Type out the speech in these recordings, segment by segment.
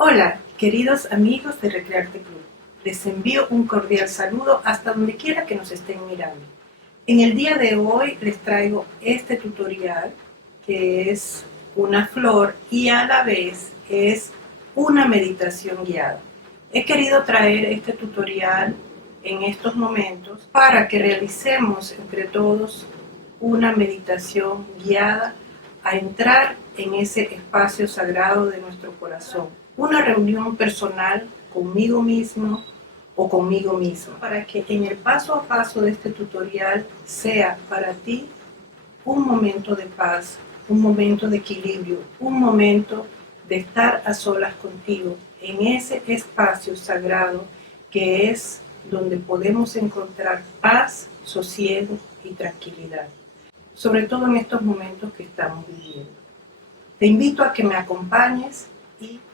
Hola, queridos amigos de Recrearte Club. Les envío un cordial saludo hasta donde quiera que nos estén mirando. En el día de hoy les traigo este tutorial que es una flor y a la vez es una meditación guiada. He querido traer este tutorial en estos momentos para que realicemos entre todos una meditación guiada a entrar en ese espacio sagrado de nuestro corazón. Una reunión personal conmigo mismo o conmigo misma, para que en el paso a paso de este tutorial sea para ti un momento de paz, un momento de equilibrio, un momento de estar a solas contigo en ese espacio sagrado que es donde podemos encontrar paz, sosiego y tranquilidad, sobre todo en estos momentos que estamos viviendo. Te invito a que me acompañes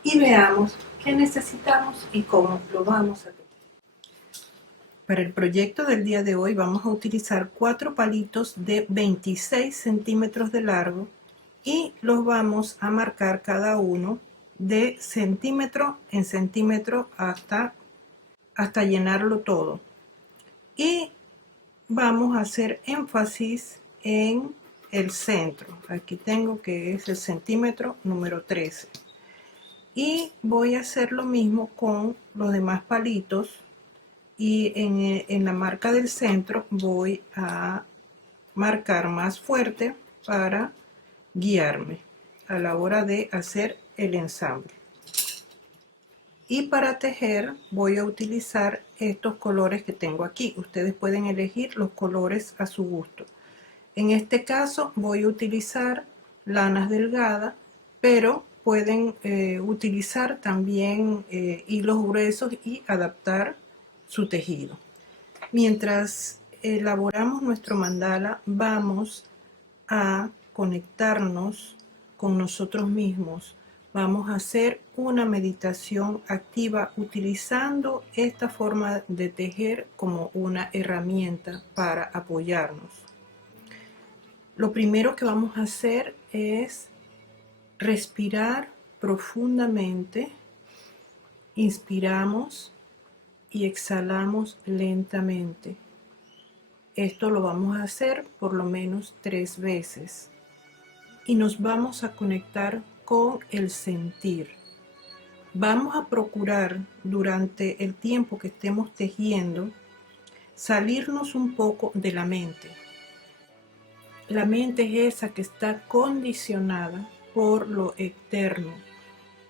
y veamos qué necesitamos y cómo lo vamos a tener. Para el proyecto del día de hoy vamos a utilizar 4 palitos de 26 centímetros de largo y los vamos a marcar cada uno de centímetro en centímetro hasta llenarlo todo. Y vamos a hacer énfasis en el centro. Aquí tengo que es el centímetro número 13. Y voy a hacer lo mismo con los demás palitos. Y en la marca del centro voy a marcar más fuerte para guiarme a la hora de hacer el ensamble. Y para tejer voy a utilizar estos colores que tengo aquí. Ustedes pueden elegir los colores a su gusto. En este caso voy a utilizar lanas delgadas, pero pueden utilizar también hilos gruesos y adaptar su tejido. Mientras elaboramos nuestro mandala, vamos a conectarnos con nosotros mismos. Vamos a hacer una meditación activa utilizando esta forma de tejer como una herramienta para apoyarnos. Lo primero que vamos a hacer es respirar profundamente. Inspiramos y exhalamos lentamente. Esto lo vamos a hacer por lo menos 3 veces. Y nos vamos a conectar con el sentir. Vamos a procurar durante el tiempo que estemos tejiendo salirnos un poco de la mente. La mente es esa que está condicionada por lo externo,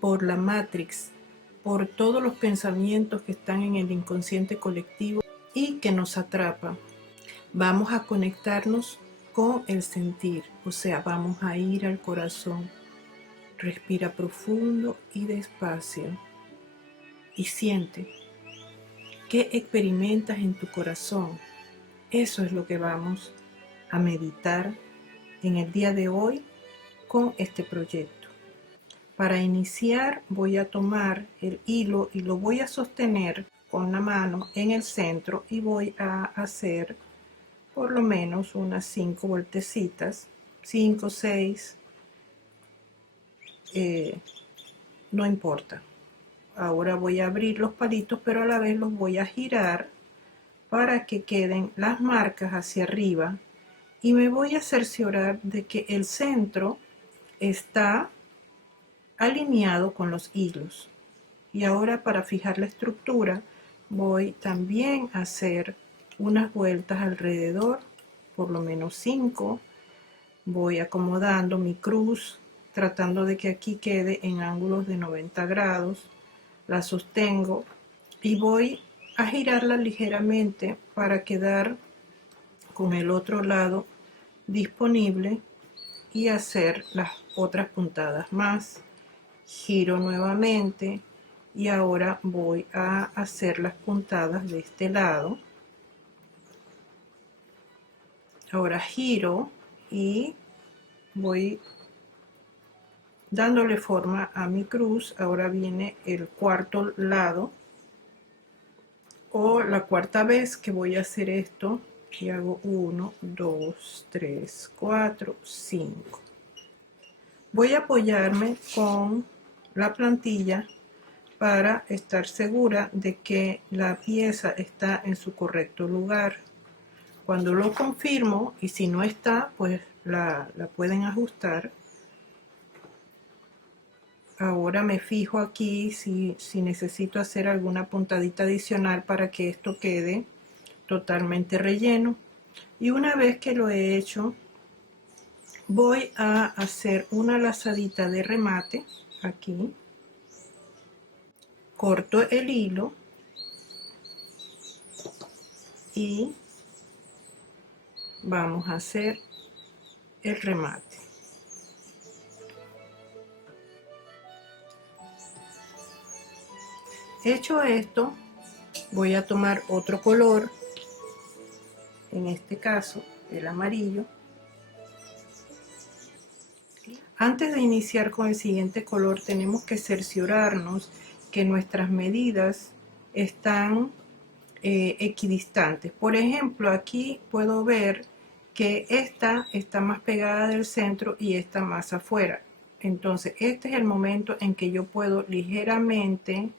por la Matrix, por todos los pensamientos que están en el inconsciente colectivo y que nos atrapan. Vamos a conectarnos con el sentir, o sea, vamos a ir al corazón. Respira profundo y despacio y siente qué experimentas en tu corazón. Eso es lo que vamos a meditar en el día de hoy con este proyecto. Para iniciar voy a tomar el hilo y lo voy a sostener con la mano en el centro y voy a hacer por lo menos unas 5 vueltecitas, 5, 6, no importa. Ahora voy a abrir los palitos, pero a la vez los voy a girar para que queden las marcas hacia arriba y me voy a cerciorar de que el centro está alineado con los hilos. Y ahora para fijar la estructura voy también a hacer unas vueltas alrededor, por lo menos 5. Voy acomodando mi cruz, tratando de que aquí quede en ángulos de 90 grados. La sostengo y voy a girarla ligeramente para quedar con el otro lado disponible y hacer las otras puntadas más. Giro nuevamente y ahora voy a hacer las puntadas de este lado. Ahora giro y voy dándole forma a mi cruz. Ahora viene el cuarto lado o la cuarta vez que voy a hacer esto y hago 1, 2, 3, 4, 5. Voy a apoyarme con la plantilla para estar segura de que la pieza está en su correcto lugar. Cuando lo confirmo, y si no está, pues la pueden ajustar. Ahora me fijo aquí si necesito hacer alguna puntadita adicional para que esto quede totalmente relleno. Y una vez que lo he hecho, voy a hacer una lazadita de remate aquí. Corto el hilo y vamos a hacer el remate. Hecho esto, voy a tomar otro color, en este caso el amarillo. Antes de iniciar con el siguiente color, tenemos que cerciorarnos que nuestras medidas están equidistantes. Por ejemplo, aquí puedo ver que esta está más pegada del centro y esta más afuera. Entonces, este es el momento en que yo puedo ligeramente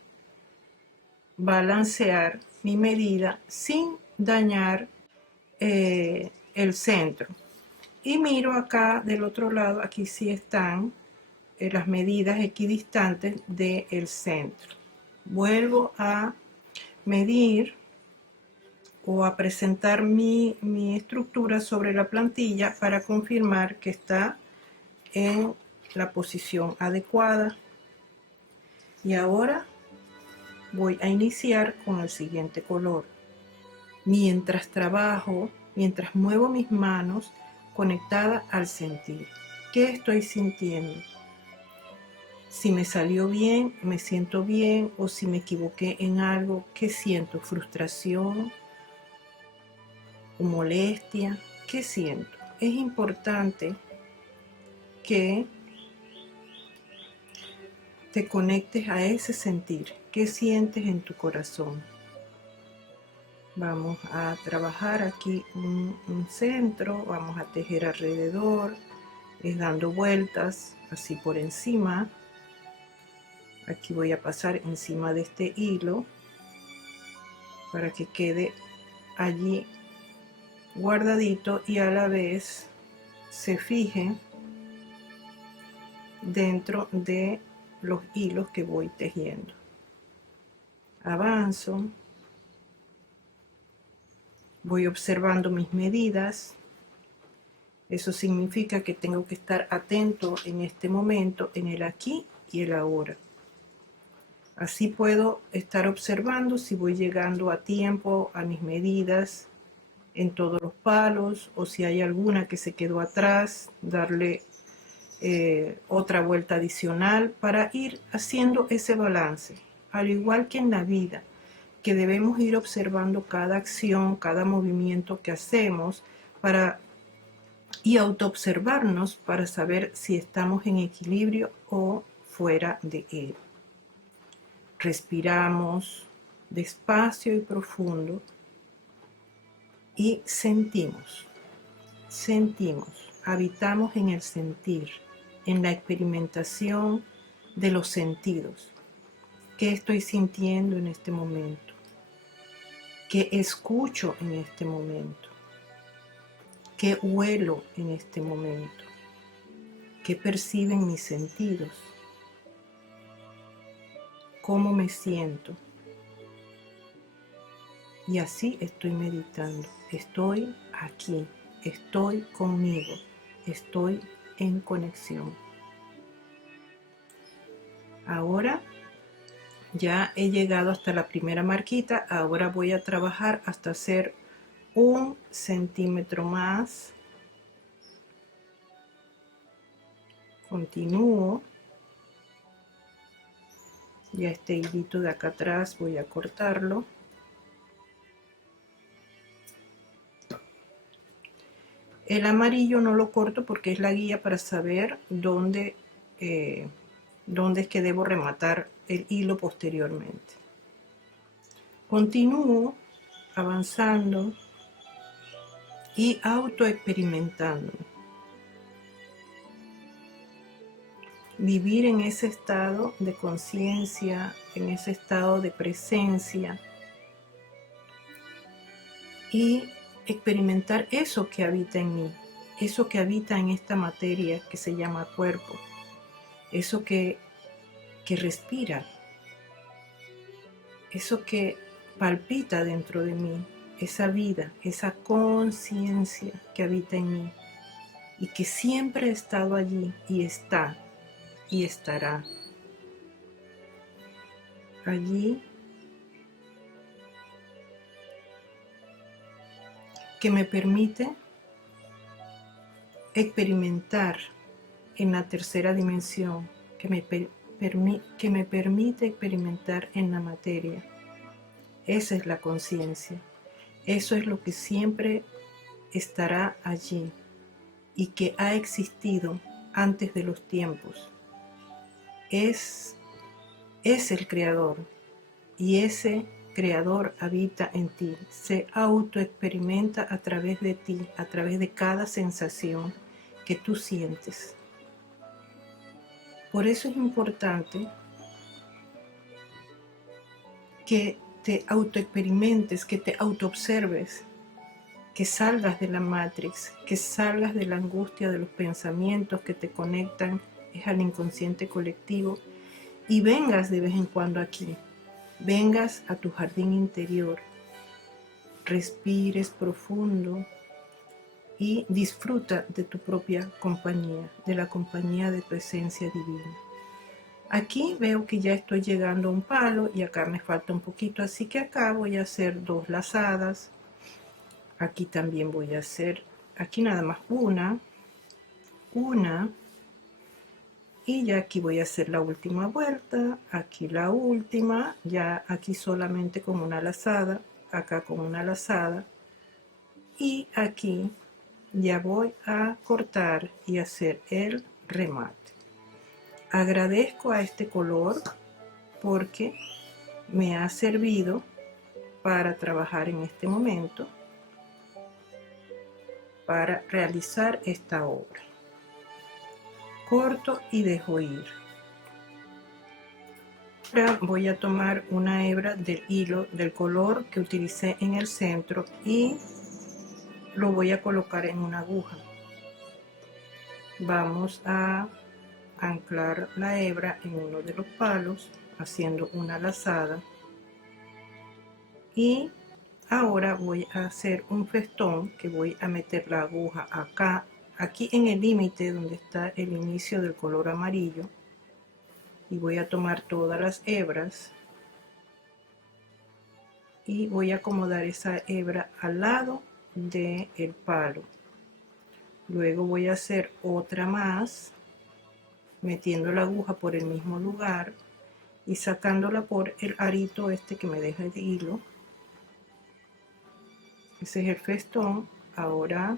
balancear mi medida sin dañar el centro. Y miro acá del otro lado, aquí sí están las medidas equidistantes del centro. Vuelvo a medir o a presentar mi estructura sobre la plantilla para confirmar que está en la posición adecuada. Y ahora voy a iniciar con el siguiente color. Mientras trabajo, mientras muevo mis manos conectadas al sentir. ¿Qué estoy sintiendo? Si me salió bien, me siento bien, o si me equivoqué en algo, ¿qué siento? ¿Frustración o molestia? ¿Qué siento? Es importante que te conectes a ese sentir. ¿Qué sientes en tu corazón? Vamos a trabajar aquí un centro, vamos a tejer alrededor, dando vueltas así por encima. Aquí voy a pasar encima de este hilo para que quede allí guardadito y a la vez se fije dentro de los hilos que voy tejiendo. Avanzo, voy observando mis medidas. Eso significa que tengo que estar atento en este momento, en el aquí y el ahora. Así puedo estar observando si voy llegando a tiempo a mis medidas en todos los palos, o si hay alguna que se quedó atrás, darle otra vuelta adicional para ir haciendo ese balance. Al igual que en la vida, que debemos ir observando cada acción, cada movimiento que hacemos y autoobservarnos para saber si estamos en equilibrio o fuera de él. Respiramos despacio y profundo y sentimos, habitamos en el sentir, en la experimentación de los sentidos. ¿Qué estoy sintiendo en este momento? ¿Qué escucho en este momento? ¿Qué huelo en este momento? ¿Qué perciben mis sentidos? ¿Cómo me siento? Y así estoy meditando. Estoy aquí, estoy conmigo, estoy en conexión. Ahora ya he llegado hasta la primera marquita. Ahora voy a trabajar hasta hacer 1 centímetro más. Continúo. Ya este hilito de acá atrás voy a cortarlo. El amarillo no lo corto porque es la guía para saber dónde es que debo rematar el hilo posteriormente. Continúo avanzando y autoexperimentándome. vivir en ese estado de conciencia, en ese estado de presencia y experimentar eso que habita en mí, eso que habita en esta materia que se llama cuerpo, eso que respira, eso que palpita dentro de mí, esa vida, esa conciencia que habita en mí y que siempre ha estado allí y está y estará allí, que me permite experimentar en la tercera dimensión, que me permite experimentar en la materia. Esa es la conciencia. Eso es lo que siempre estará allí y que ha existido antes de los tiempos. Es el creador y ese creador habita en ti, se autoexperimenta a través de ti, a través de cada sensación que tú sientes. Por eso es importante que te autoexperimentes, que te autoobserves, que salgas de la Matrix, que salgas de la angustia de los pensamientos que te conectan al inconsciente colectivo y vengas de vez en cuando aquí, vengas a tu jardín interior, respires profundo y disfruta de tu propia compañía, de la compañía de tu esencia divina. Aquí veo que ya estoy llegando a un palo y acá me falta un poquito, así que acá voy a hacer 2 lazadas. Aquí también voy a hacer, aquí nada más una, y ya aquí voy a hacer la última vuelta, aquí la última, ya aquí solamente con una lazada, acá con una lazada, y aquí ya voy a cortar y hacer el remate. Agradezco a este color porque me ha servido para trabajar en este momento, para realizar esta obra. Corto y dejo ir. Ahora voy a tomar una hebra del hilo del color que utilicé en el centro y lo voy a colocar en una aguja. Vamos a anclar la hebra en uno de los palos haciendo una lazada y ahora voy a hacer un festón que voy a meter la aguja acá, aquí en el límite donde está el inicio del color amarillo, y voy a tomar todas las hebras y voy a acomodar esa hebra al lado del palo. Luego voy a hacer otra más metiendo la aguja por el mismo lugar y sacándola por el arito este que me deja el hilo. Ese es el festón. Ahora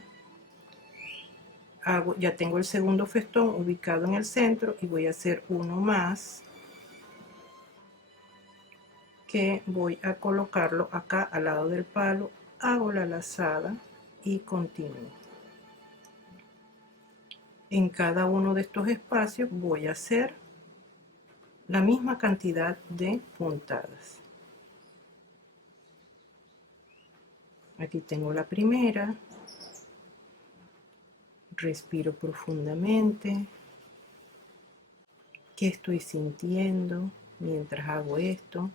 ya tengo el segundo festón ubicado en el centro y voy a hacer uno más que voy a colocarlo acá al lado del palo. Hago la lazada y continúo. En cada uno de estos espacios voy a hacer la misma cantidad de puntadas. Aquí tengo la primera. Respiro profundamente. ¿Qué estoy sintiendo mientras hago esto?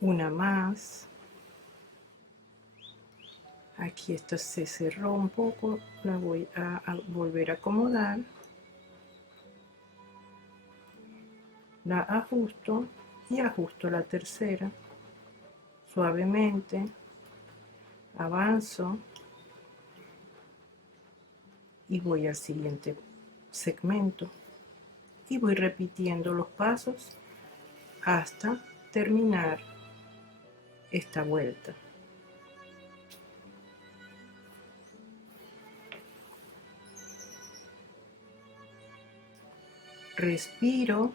Una más. Aquí esto se cerró un poco, la voy a volver a acomodar. La ajusto y ajusto la tercera. Suavemente avanzo y voy al siguiente segmento y voy repitiendo los pasos hasta terminar esta vuelta. Respiro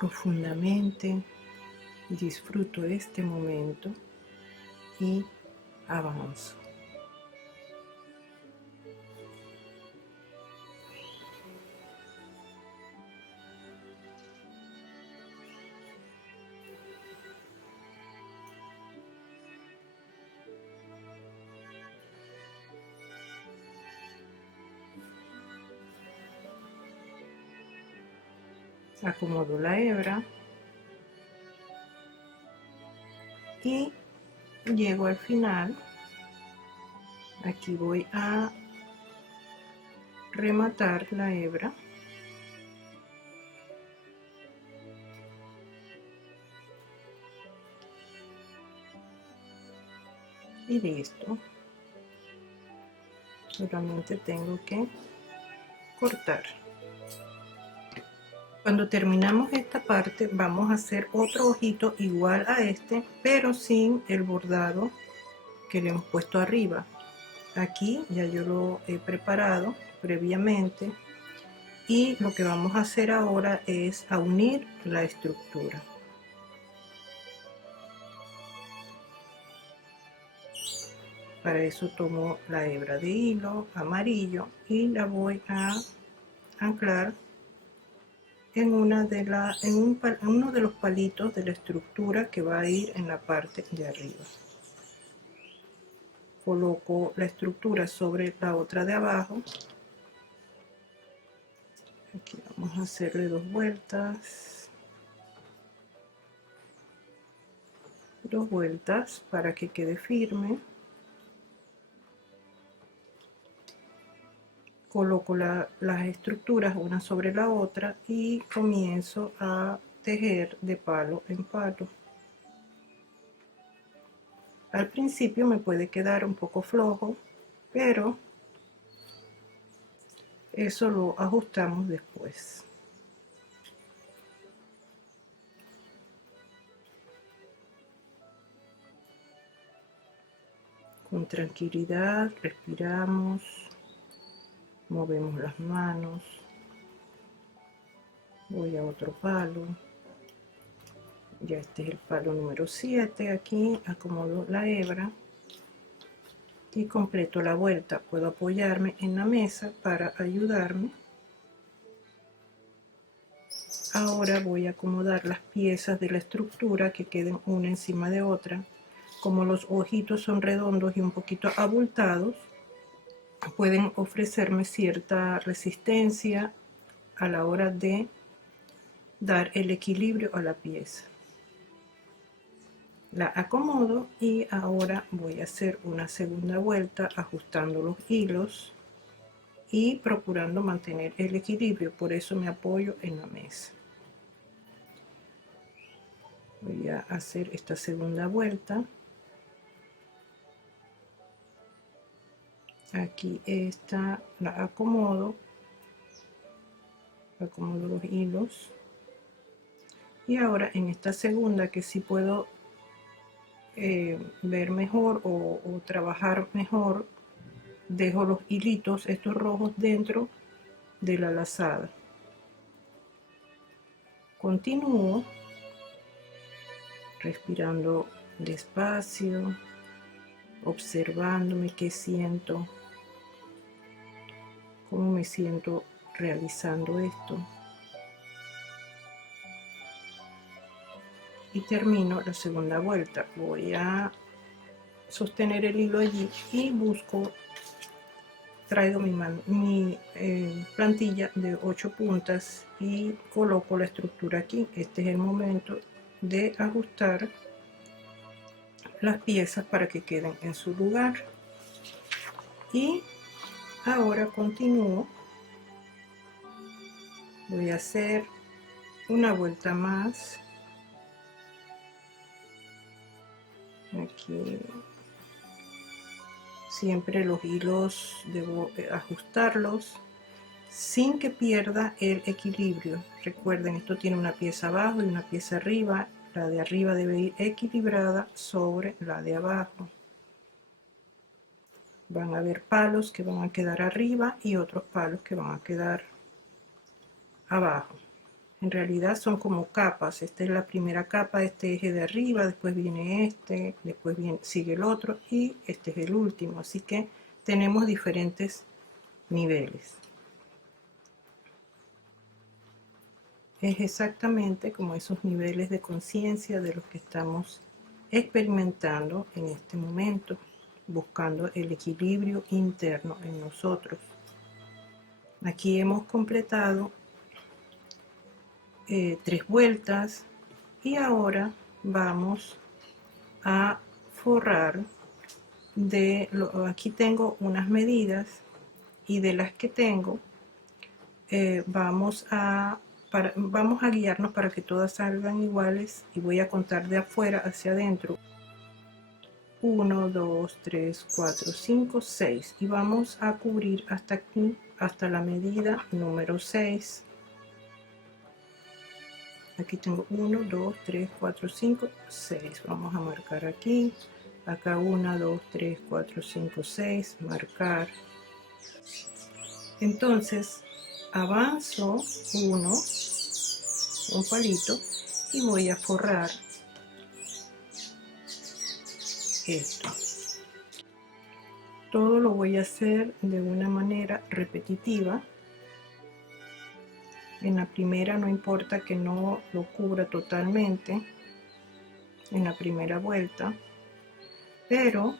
profundamente, disfruto este momento y avanzo. Acomodo la hebra y llego al final. Aquí voy a rematar la hebra y listo. Solamente tengo que cortar. Cuando terminamos esta parte vamos a hacer otro ojito igual a este, pero sin el bordado que le hemos puesto arriba. Aquí ya yo lo he preparado previamente y lo que vamos a hacer ahora es a unir la estructura. Para eso tomo la hebra de hilo amarillo y la voy a anclar en uno de los palitos de la estructura que va a ir en la parte de arriba. Coloco la estructura sobre la otra de abajo. Aquí vamos a hacerle 2 vueltas. 2 vueltas para que quede firme. Coloco las estructuras una sobre la otra y comienzo a tejer de palo en palo. Al principio me puede quedar un poco flojo, pero eso lo ajustamos después. Con tranquilidad respiramos, movemos las manos. Voy a otro palo. Ya este es el palo número 7. Aquí acomodo la hebra y completo la vuelta. Puedo apoyarme en la mesa para ayudarme. Ahora voy a acomodar las piezas de la estructura que queden una encima de otra. Como los ojitos son redondos y un poquito abultados, pueden ofrecerme cierta resistencia a la hora de dar el equilibrio a la pieza. La acomodo y ahora voy a hacer una segunda vuelta ajustando los hilos y procurando mantener el equilibrio, por eso me apoyo en la mesa. Voy a hacer esta segunda vuelta. Aquí está, la acomodo los hilos y ahora en esta segunda que sí puedo ver mejor o trabajar mejor, dejo los hilitos estos rojos dentro de la lazada. Continúo respirando despacio, observándome qué siento, cómo me siento realizando esto. Y termino la segunda vuelta. Voy a sostener el hilo allí y traigo mi plantilla de 8 puntas y coloco la estructura aquí. Este es el momento de ajustar las piezas para que queden en su lugar. Y ahora continúo. Voy a hacer una vuelta más. Aquí siempre los hilos debo ajustarlos sin que pierda el equilibrio. Recuerden, esto tiene una pieza abajo y una pieza arriba. La de arriba debe ir equilibrada sobre la de abajo. Van a haber palos que van a quedar arriba y otros palos que van a quedar abajo. En realidad son como capas. Esta es la primera capa de este eje de arriba, después viene este, después sigue el otro y este es el último. Así que tenemos diferentes niveles. Es exactamente como esos niveles de conciencia de los que estamos experimentando en este momento, buscando el equilibrio interno en nosotros. Aquí hemos completado 3 vueltas y ahora vamos a forrar aquí tengo unas medidas y de las que tengo vamos a guiarnos para que todas salgan iguales y voy a contar de afuera hacia adentro. 1, 2, 3, 4, 5, 6 y vamos a cubrir hasta aquí, hasta la medida número 6. Aquí tengo 1, 2, 3, 4, 5, 6. Vamos a marcar aquí, acá 1, 2, 3, 4, 5, 6, marcar. Entonces avanzo un palito y voy a forrar esto. Todo lo voy a hacer de una manera repetitiva. En la primera no importa que no lo cubra totalmente en la primera vuelta, pero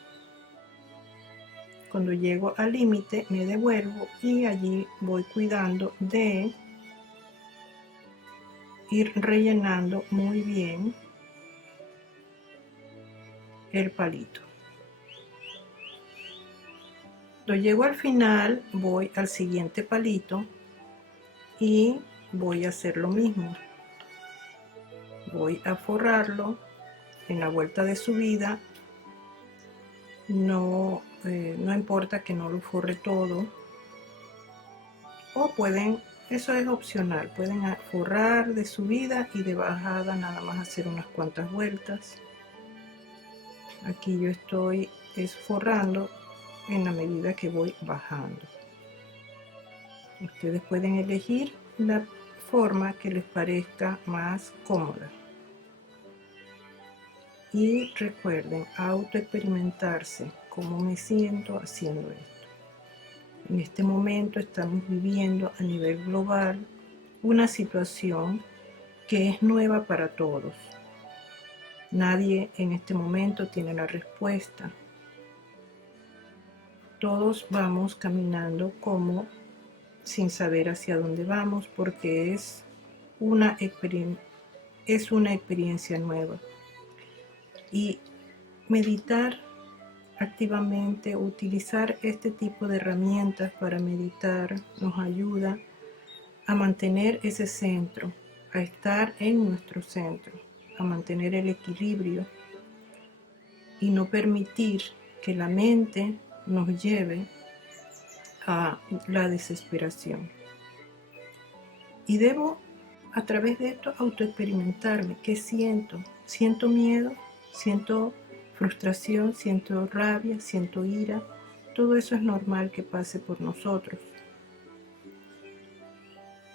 cuando llego al límite me devuelvo y allí voy cuidando de ir rellenando muy bien el palito. Cuando llego al final voy al siguiente palito y voy a hacer lo mismo. Voy a forrarlo en la vuelta de subida. No importa que no lo forre todo, o pueden, eso es opcional, pueden forrar de subida y de bajada nada más hacer unas cuantas vueltas. Aquí yo estoy forrando en la medida que voy bajando. Ustedes pueden elegir la forma que les parezca más cómoda. Y recuerden autoexperimentarse cómo me siento haciendo esto. En este momento estamos viviendo a nivel global una situación que es nueva para todos. Nadie en este momento tiene la respuesta. Todos vamos caminando como sin saber hacia dónde vamos porque es una experiencia nueva. Y meditar activamente, utilizar este tipo de herramientas para meditar nos ayuda a mantener ese centro, a estar en nuestro centro, a mantener el equilibrio y no permitir que la mente nos lleve a la desesperación. Y debo a través de esto autoexperimentarme. ¿Qué siento? ¿Siento miedo? ¿Siento frustración? ¿Siento rabia? ¿Siento ira? Todo eso es normal que pase por nosotros.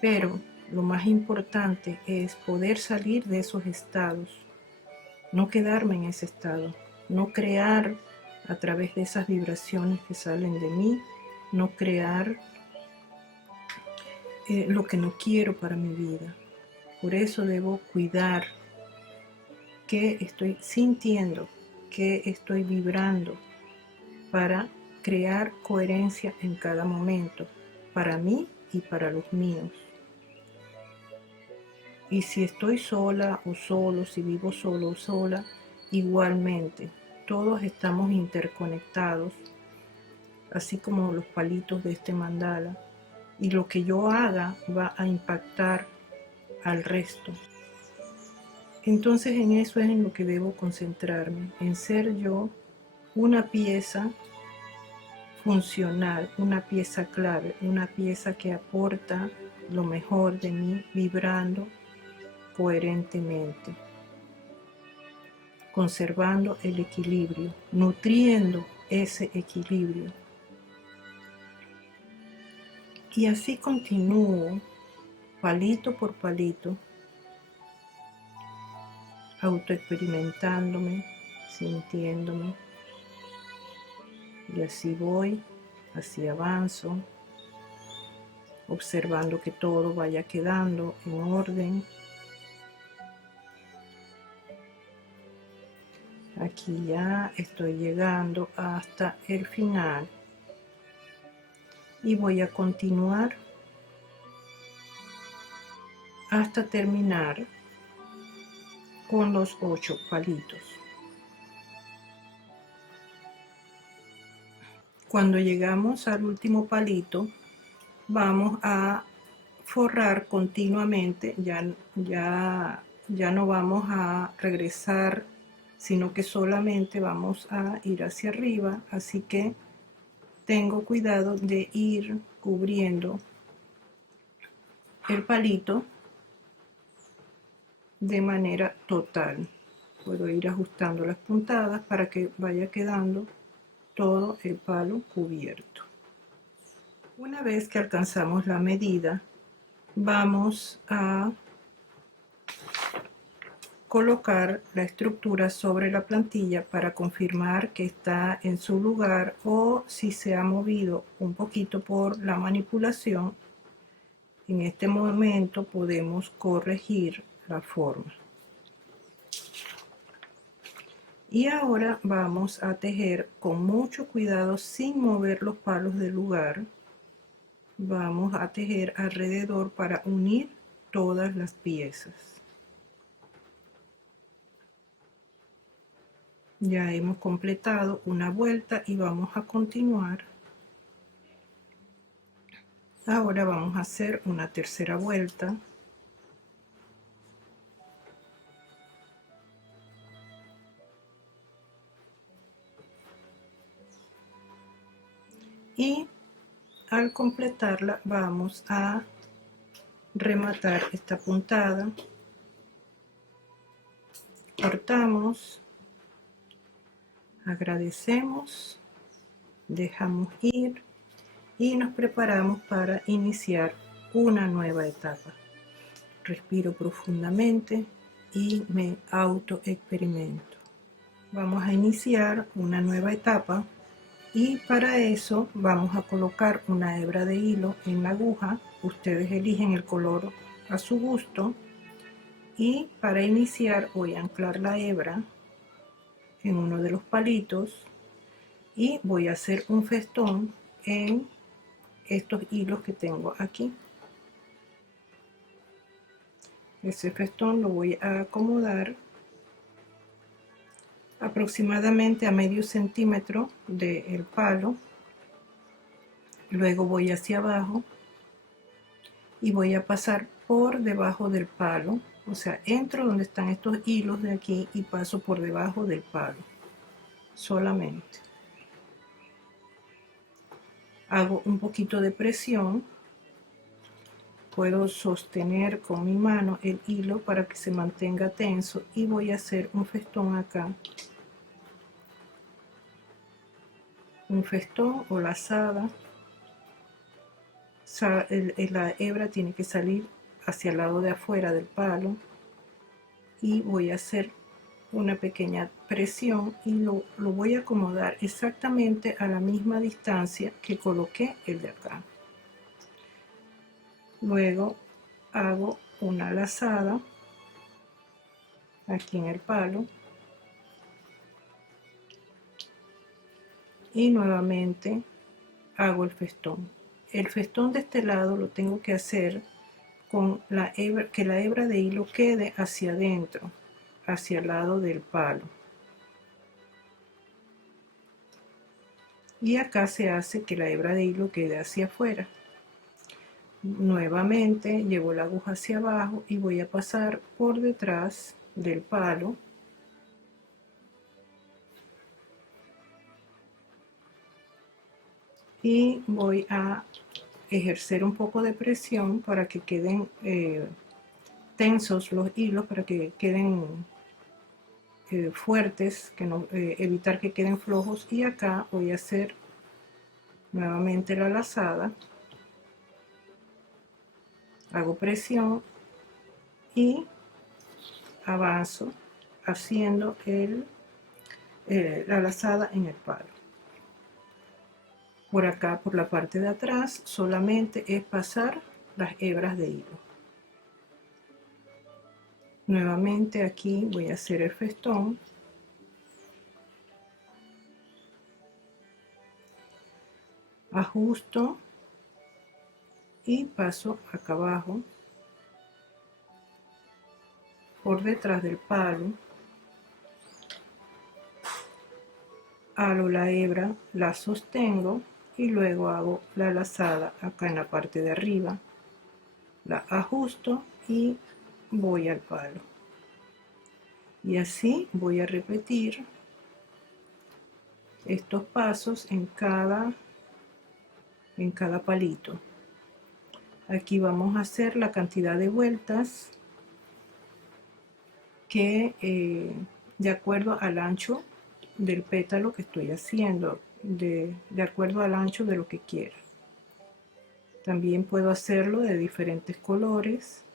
Pero lo más importante es poder salir de esos estados, no quedarme en ese estado, no crear a través de esas vibraciones que salen de mí, no crear lo que no quiero para mi vida. Por eso debo cuidar qué estoy sintiendo, qué estoy vibrando, para crear coherencia en cada momento, para mí y para los míos. Y si estoy sola o solo, si vivo solo o sola, igualmente, todos estamos interconectados, así como los palitos de este mandala, y lo que yo haga va a impactar al resto. Entonces en eso es en lo que debo concentrarme, en ser yo una pieza funcional, una pieza clave, una pieza que aporta lo mejor de mí, vibrando coherentemente, conservando el equilibrio, nutriendo ese equilibrio. Y así continúo, palito por palito, autoexperimentándome, sintiéndome. Y así voy, así avanzo, observando que todo vaya quedando en orden. Aquí ya estoy llegando hasta el final y voy a continuar hasta terminar con los 8 palitos. Cuando llegamos al último palito, vamos a forrar continuamente, ya no vamos a regresar, sino que solamente vamos a ir hacia arriba, así que tengo cuidado de ir cubriendo el palito de manera total. Puedo ir ajustando las puntadas para que vaya quedando todo el palo cubierto. Una vez que alcanzamos la medida, vamos a colocar la estructura sobre la plantilla para confirmar que está en su lugar, o si se ha movido un poquito por la manipulación, en este momento podemos corregir la forma. Y ahora vamos a tejer con mucho cuidado sin mover los palos del lugar. Vamos a tejer alrededor para unir todas las piezas. Ya hemos completado una vuelta y vamos a continuar. Ahora vamos a hacer una tercera vuelta. Y al completarla vamos a rematar esta puntada, cortamos, agradecemos, dejamos ir y nos preparamos para iniciar una nueva etapa. Respiro profundamente y me auto experimento. Vamos a iniciar una nueva etapa. Y para eso vamos a colocar una hebra de hilo en la aguja. Ustedes eligen el color a su gusto. Y para iniciar voy a anclar la hebra en uno de los palitos y voy a hacer un festón en estos hilos que tengo aquí. Ese festón lo voy a acomodar aproximadamente a medio centímetro del palo. Luego voy hacia abajo y voy a pasar por debajo del palo, o sea, entro donde están estos hilos de aquí y paso por debajo del palo solamente. Hago un poquito de presión, puedo sostener con mi mano el hilo para que se mantenga tenso y voy a hacer un festón acá, un festón o lazada. La hebra tiene que salir hacia el lado de afuera del palo y voy a hacer una pequeña presión y lo voy a acomodar exactamente a la misma distancia que coloqué el de acá. Luego hago una lazada aquí en el palo y nuevamente hago el festón. El festón de este lado lo tengo que hacer con la hebra, que la hebra de hilo quede hacia adentro, hacia el lado del palo. Y acá se hace que la hebra de hilo quede hacia afuera. Nuevamente llevo la aguja hacia abajo y voy a pasar por detrás del palo y voy a ejercer un poco de presión para que queden tensos los hilos, para que queden fuertes, que no, evitar que queden flojos. Y acá voy a hacer nuevamente la lazada, hago presión y avanzo haciendo la lazada en el palo. Por acá, por la parte de atrás, solamente es pasar las hebras de hilo. Nuevamente aquí voy a hacer el festón, ajusto y paso acá abajo por detrás del palo, halo la hebra, la sostengo y luego hago la lazada acá en la parte de arriba, la ajusto y voy al palo, y así voy a repetir estos pasos en cada palito. Aquí vamos a hacer la cantidad de vueltas que de acuerdo al ancho del pétalo que estoy haciendo, de acuerdo al ancho de lo que quiera. También puedo hacerlo de diferentes colores,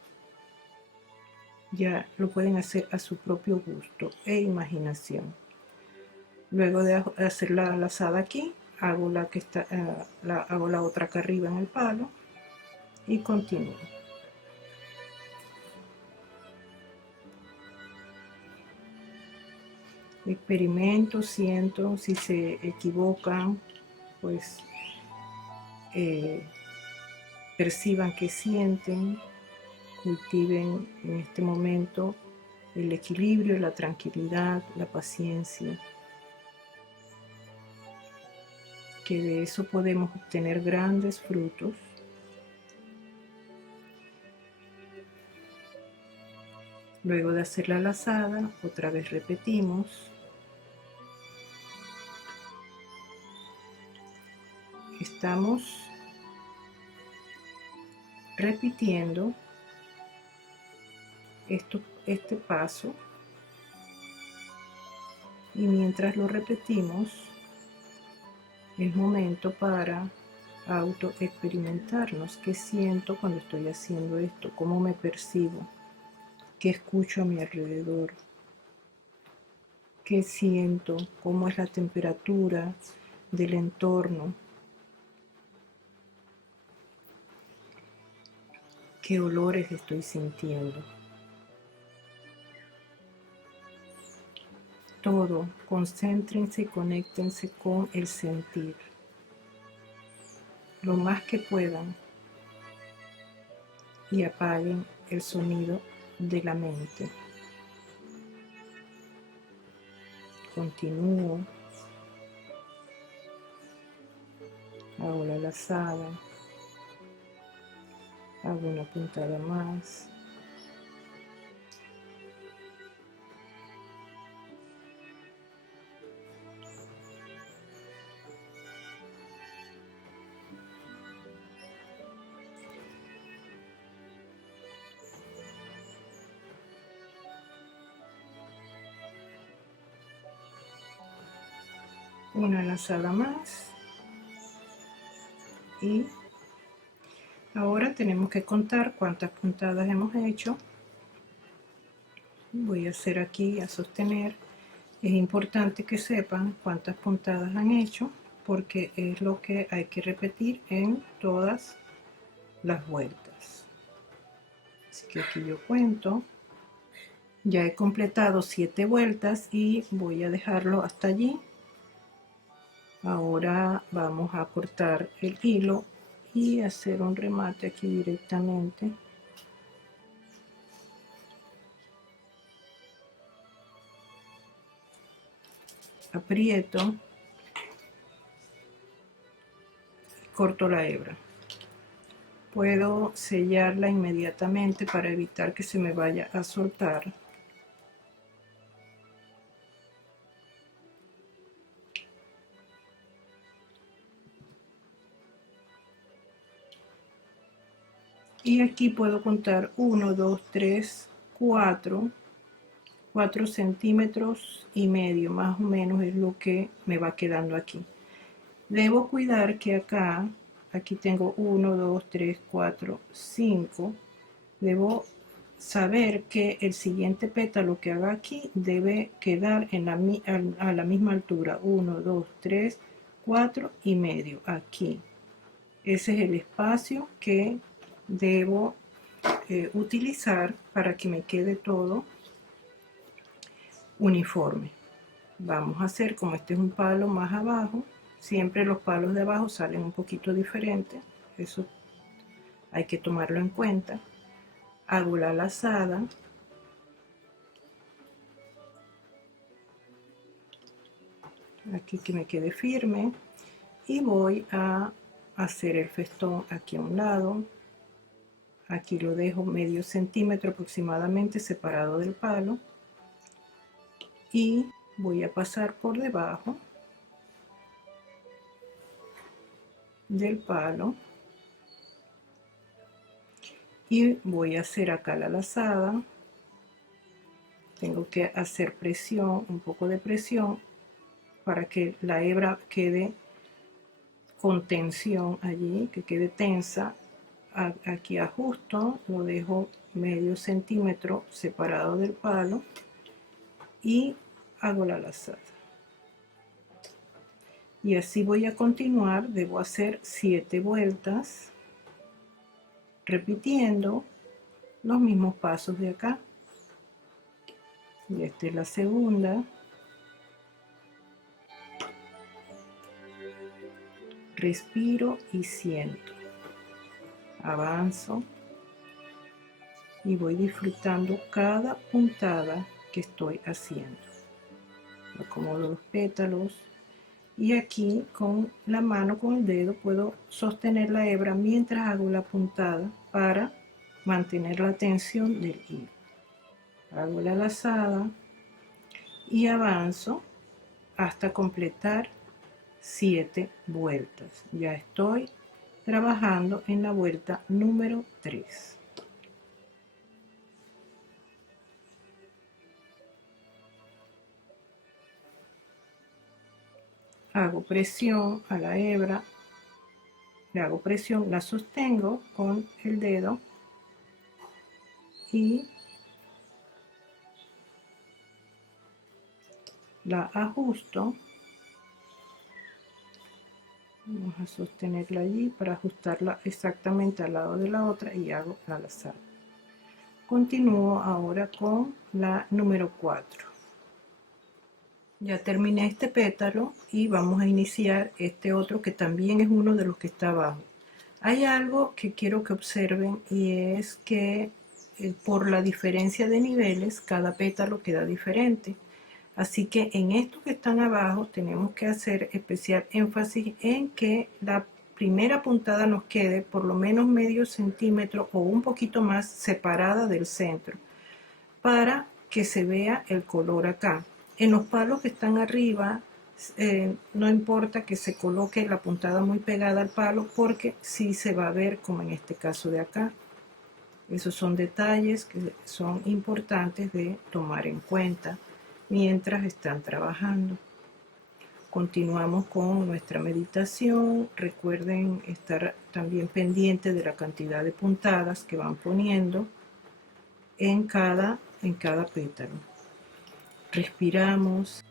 ya lo pueden hacer a su propio gusto e imaginación. Luego de hacer la lazada aquí, hago la que está, hago la otra acá arriba en el palo y continúo. Experimento, siento, si se equivocan, pues perciban que sienten, cultiven en este momento el equilibrio, la tranquilidad, la paciencia, que de eso podemos obtener grandes frutos. Luego de hacer la lazada, otra vez repetimos. Estamos repitiendo este paso, y mientras lo repetimos es momento para auto experimentarnos. ¿Qué siento cuando estoy haciendo esto? ¿Cómo me percibo? ¿Qué escucho a mi alrededor? ¿Qué siento? ¿Cómo es la temperatura del entorno? ¿Qué olores estoy sintiendo? Todo, concéntrense y conéctense con el sentir lo más que puedan y apaguen el sonido de la mente. Continúo, hago la lazada, hago una puntada más, una lazada más, y ahora tenemos que contar cuántas puntadas hemos hecho. Voy a hacer aquí a sostener. Es importante que sepan cuántas puntadas han hecho, porque es lo que hay que repetir en todas las vueltas. Así que aquí yo cuento. Ya he completado 7 vueltas y voy a dejarlo hasta allí. Ahora vamos a cortar el hilo y hacer un remate aquí directamente. Aprieto y corto la hebra. Puedo sellarla inmediatamente para evitar que se me vaya a soltar. Y aquí puedo contar 1, 2, 3, 4 centímetros y medio, más o menos es lo que me va quedando aquí. Debo cuidar que aquí tengo 1, 2, 3, 4, 5. Debo saber que el siguiente pétalo que haga aquí debe quedar a la misma altura. 1, 2, 3, 4 y medio aquí. Ese es el espacio que debo utilizar para que me quede todo uniforme. Vamos a hacer, como este es un palo más abajo, siempre los palos de abajo salen un poquito diferentes, eso hay que tomarlo en cuenta. Hago la lazada aquí que me quede firme, y voy a hacer el festón aquí a un lado. Aquí lo dejo medio centímetro aproximadamente separado del palo, y voy a pasar por debajo del palo y voy a hacer acá la lazada. Tengo que hacer presión, un poco de presión, para que la hebra quede con tensión allí, que quede tensa. Aquí ajusto, lo dejo medio centímetro separado del palo y hago la lazada. Y así voy a continuar. Debo hacer 7 vueltas repitiendo los mismos pasos de acá. Y esta es la segunda. Respiro y siento. Avanzo y voy disfrutando cada puntada que estoy haciendo. Acomodo los pétalos y aquí con la mano, con el dedo, puedo sostener la hebra mientras hago la puntada para mantener la tensión del hilo. Hago la lazada y avanzo hasta completar 7 vueltas. Ya estoy trabajando en la vuelta número 3. Hago presión a la hebra, le hago presión, la sostengo con el dedo y la ajusto. Vamos a sostenerla allí para ajustarla exactamente al lado de la otra y hago la lazada. Continúo ahora con la número 4. Ya terminé este pétalo y vamos a iniciar este otro que también es uno de los que está abajo. Hay algo que quiero que observen y es que por la diferencia de niveles cada pétalo queda diferente. Así que en estos que están abajo tenemos que hacer especial énfasis en que la primera puntada nos quede por lo menos medio centímetro o un poquito más separada del centro para que se vea el color acá. En los palos que están arriba no importa que se coloque la puntada muy pegada al palo porque sí se va a ver, como en este caso de acá. Esos son detalles que son importantes de tomar en cuenta mientras están trabajando. Continuamos con nuestra meditación. Recuerden estar también pendientes de la cantidad de puntadas que van poniendo en cada pétalo. Respiramos.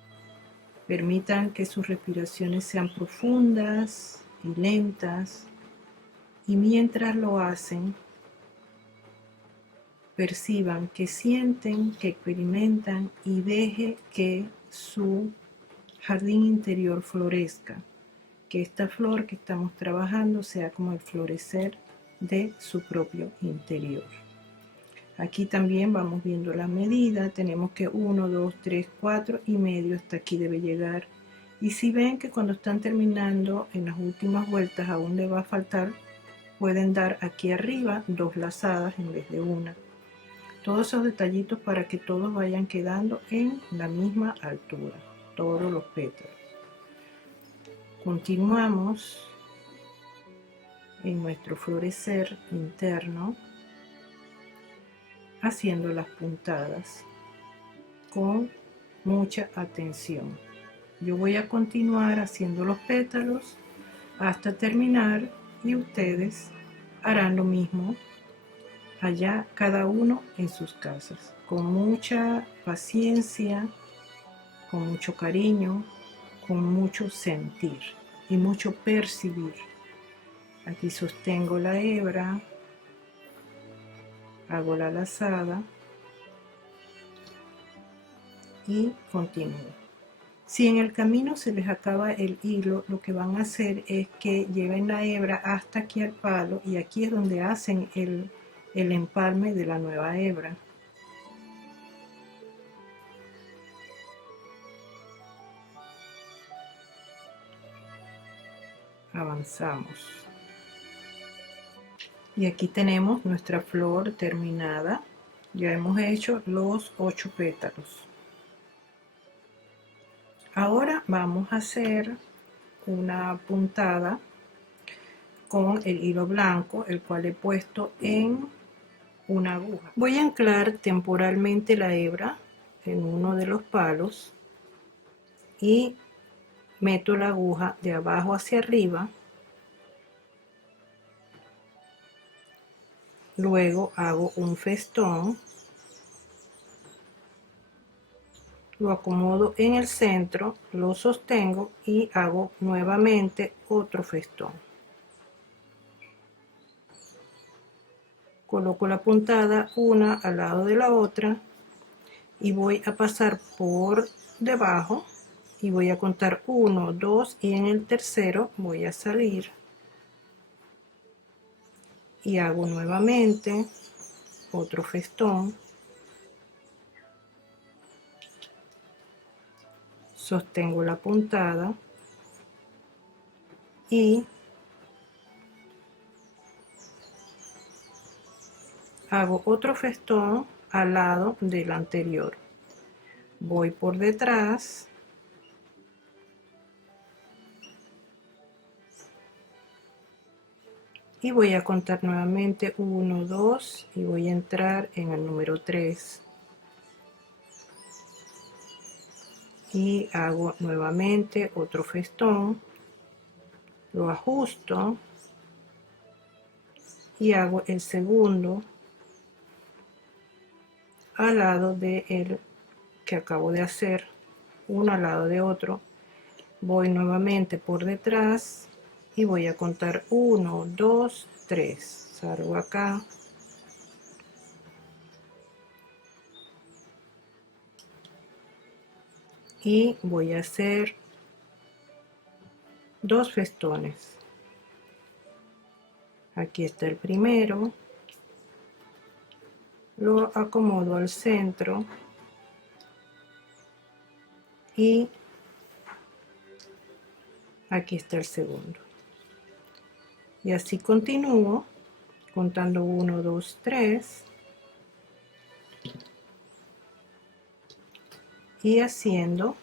Permitan que sus respiraciones sean profundas y lentas, y mientras lo hacen, perciban que sienten, que experimentan, y deje que su jardín interior florezca, que esta flor que estamos trabajando sea como el florecer de su propio interior. Aquí también vamos viendo la medida, tenemos que 1, 2, 3, 4 y medio, hasta aquí debe llegar. Y si ven que cuando están terminando en las últimas vueltas aún le va a faltar, pueden dar aquí arriba 2 lazadas en vez de una. Todos esos detallitos para que todos vayan quedando en la misma altura, todos los pétalos. Continuamos en nuestro florecer interno haciendo las puntadas con mucha atención. Yo voy a continuar haciendo los pétalos hasta terminar y ustedes harán lo mismo allá, cada uno en sus casas, con mucha paciencia, con mucho cariño, con mucho sentir y mucho percibir. Aquí sostengo la hebra, hago la lazada y continúo. Si en el camino se les acaba el hilo, lo que van a hacer es que lleven la hebra hasta aquí al palo, y aquí es donde hacen el empalme de la nueva hebra. avanzamos. Y aquí tenemos nuestra flor terminada. Ya hemos hecho los 8 pétalos. Ahora vamos a hacer una puntada con el hilo blanco, el cual he puesto en una aguja. Voy a anclar temporalmente la hebra en uno de los palos y meto la aguja de abajo hacia arriba. Luego hago un festón, lo acomodo en el centro, lo sostengo y hago nuevamente otro festón. Coloco la puntada una al lado de la otra y voy a pasar por debajo y voy a contar 1, 2 y en el tercero voy a salir y hago nuevamente otro festón, sostengo la puntada y hago otro festón al lado del anterior. Voy por detrás y voy a contar nuevamente 1, 2 y voy a entrar en el número 3 y hago nuevamente otro festón, lo ajusto y hago el segundo al lado de el que acabo de hacer, uno al lado de otro. Voy nuevamente por detrás y voy a contar 1, 2, 3. Salgo acá y voy a hacer 2 festones. Aquí está el primero, lo acomodo al centro y aquí está el segundo. Y así continúo contando 1, 2, 3 y haciendo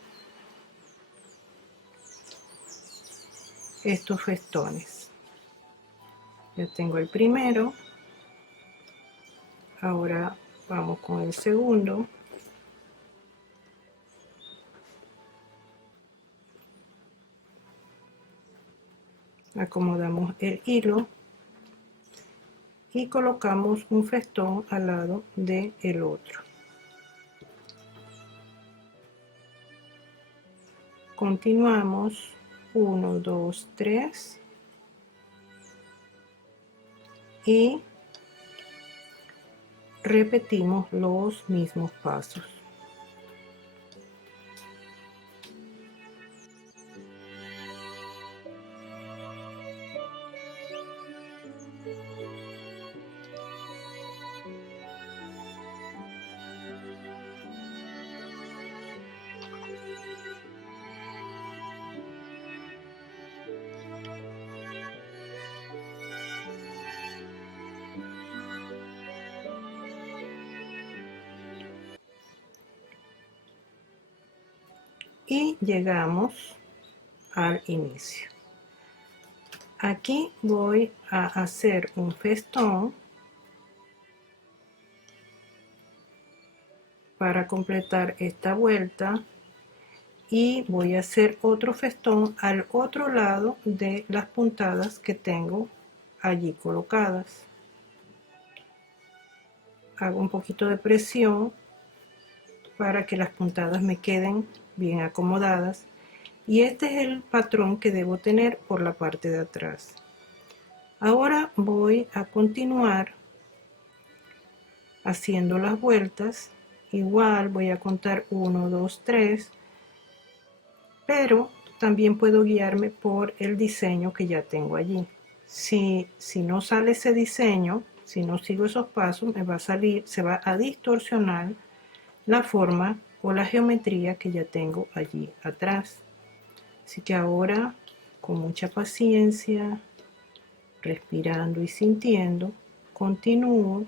estos festones. Ya tengo el primero, ahora vamos con el segundo. Acomodamos el hilo y colocamos un festón al lado del otro. Continuamos 1, 2, 3 y repetimos los mismos pasos. Y llegamos al inicio. Aquí voy a hacer un festón para completar esta vuelta y voy a hacer otro festón al otro lado de las puntadas que tengo allí colocadas. Hago un poquito de presión para que las puntadas me queden bien acomodadas y este es el patrón que debo tener por la parte de atrás. Ahora voy a continuar haciendo las vueltas. Igual voy a contar 1, 2, 3, pero también puedo guiarme por el diseño que ya tengo allí. Si no sale ese diseño, si no sigo esos pasos, me va a salir, se va a distorsionar la forma o la geometría que ya tengo allí atrás. Así que ahora con mucha paciencia, respirando y sintiendo, continúo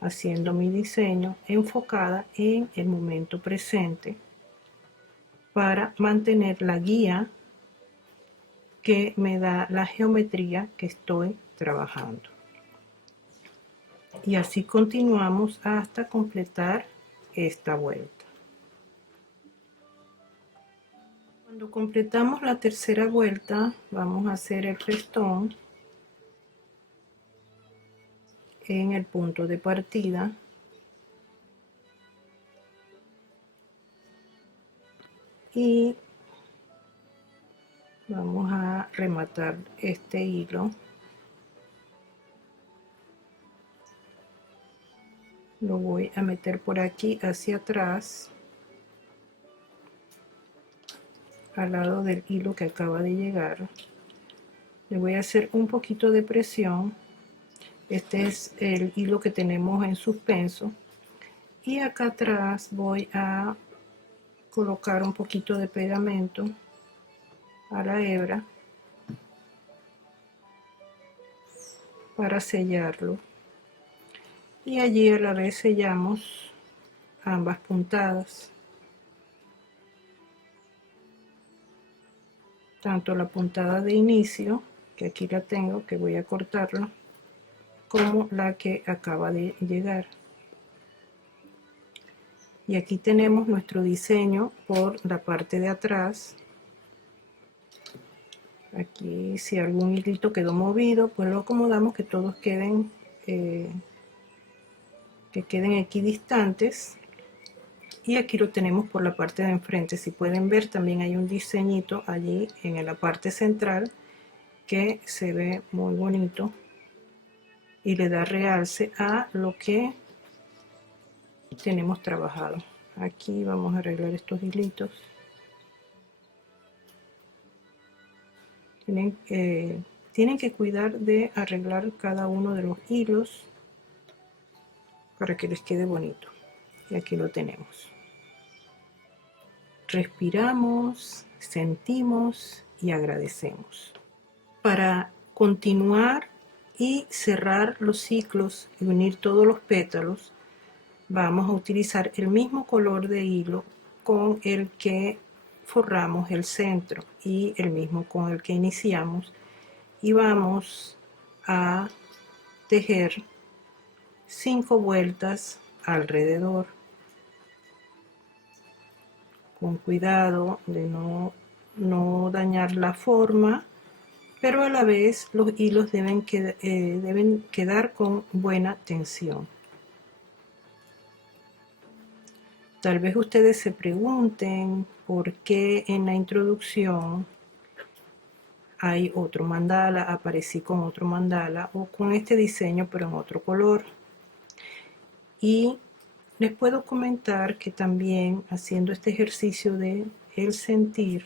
haciendo mi diseño enfocada en el momento presente para mantener la guía que me da la geometría que estoy trabajando. Y así continuamos hasta completar esta vuelta. Cuando completamos la tercera vuelta, vamos a hacer el restón en el punto de partida y vamos a rematar este hilo. Lo voy a meter por aquí hacia atrás, al lado del hilo que acaba de llegar. Le voy a hacer un poquito de presión. Este es el hilo que tenemos en suspenso. Y acá atrás voy a colocar un poquito de pegamento a la hebra para sellarlo. Y allí a la vez sellamos ambas puntadas. Tanto la puntada de inicio, que aquí la tengo, que voy a cortarla, como la que acaba de llegar. Y aquí tenemos nuestro diseño por la parte de atrás. Aquí si algún hilito quedó movido, pues lo acomodamos que todos queden equidistantes. Y aquí lo tenemos por la parte de enfrente. Si pueden ver, también hay un diseñito allí en la parte central que se ve muy bonito y le da realce a lo que tenemos trabajado. Aquí vamos a arreglar estos hilitos. Tienen que cuidar de arreglar cada uno de los hilos para que les quede bonito. Y aquí lo tenemos. Respiramos, sentimos y agradecemos. Para continuar y cerrar los ciclos y unir todos los pétalos, vamos a utilizar el mismo color de hilo con el que forramos el centro y el mismo con el que iniciamos, y vamos a tejer 5 vueltas alrededor, con cuidado de no dañar la forma, pero a la vez los hilos deben quedar con buena tensión. Tal vez ustedes se pregunten por qué en la introducción hay otro mandala, aparecí con otro mandala o con este diseño pero en otro color. Y les puedo comentar que también haciendo este ejercicio de el sentir,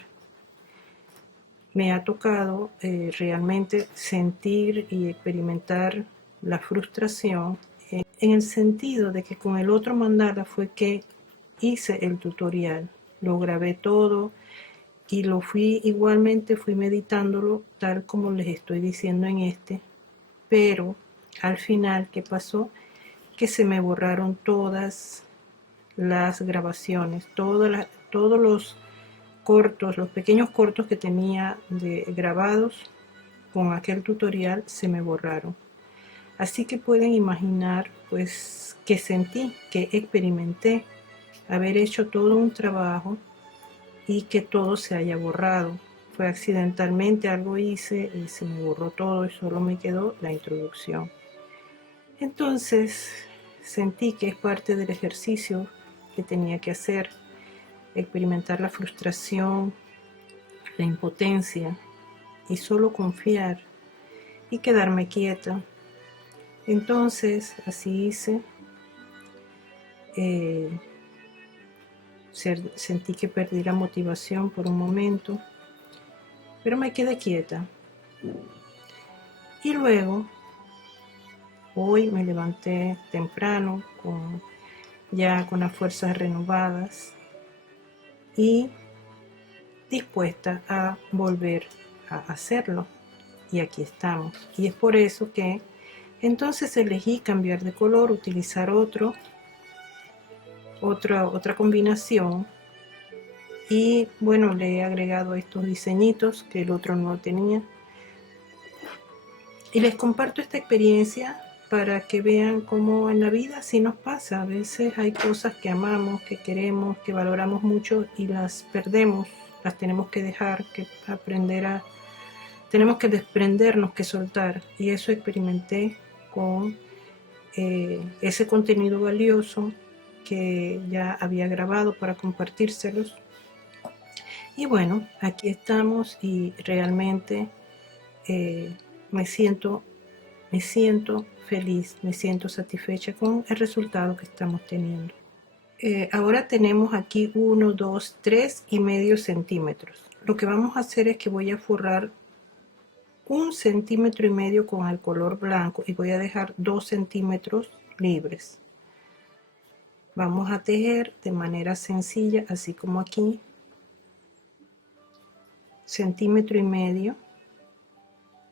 me ha tocado realmente sentir y experimentar la frustración en el sentido de que con el otro mandala fue que hice el tutorial, lo grabé todo y lo fui meditándolo tal como les estoy diciendo en este, pero al final, ¿qué pasó? Que se me borraron todas las grabaciones, todos los cortos, los pequeños cortos que tenía grabados con aquel tutorial se me borraron. Así que pueden imaginar pues que sentí, que experimenté haber hecho todo un trabajo y que todo se haya borrado. Fue accidentalmente, algo hice y se me borró todo y solo me quedó la introducción. Entonces sentí que es parte del ejercicio que tenía que hacer, experimentar la frustración, la impotencia y solo confiar y quedarme quieta. Entonces así hice. Sentí que perdí la motivación por un momento, pero me quedé quieta. Y luego, hoy me levanté temprano, ya con las fuerzas renovadas y dispuesta a volver a hacerlo. Y aquí estamos. Y es por eso que entonces elegí cambiar de color, utilizar otra combinación. Y bueno, le he agregado estos diseñitos que el otro no tenía. Y les comparto esta experiencia para que vean cómo en la vida sí nos pasa. A veces hay cosas que amamos, que queremos, que valoramos mucho y las perdemos. Las tenemos que dejar, que aprender tenemos que desprendernos, que soltar. Y eso experimenté con ese contenido valioso que ya había grabado para compartírselos. Y bueno, aquí estamos y realmente me siento feliz, me siento satisfecha con el resultado que estamos teniendo. Ahora tenemos aquí 1, 2, 3 y medio centímetros. Lo que vamos a hacer es que voy a forrar 1,5 centímetros con el color blanco y voy a dejar 2 centímetros libres. Vamos a tejer de manera sencilla, así como aquí, 1,5 centímetros.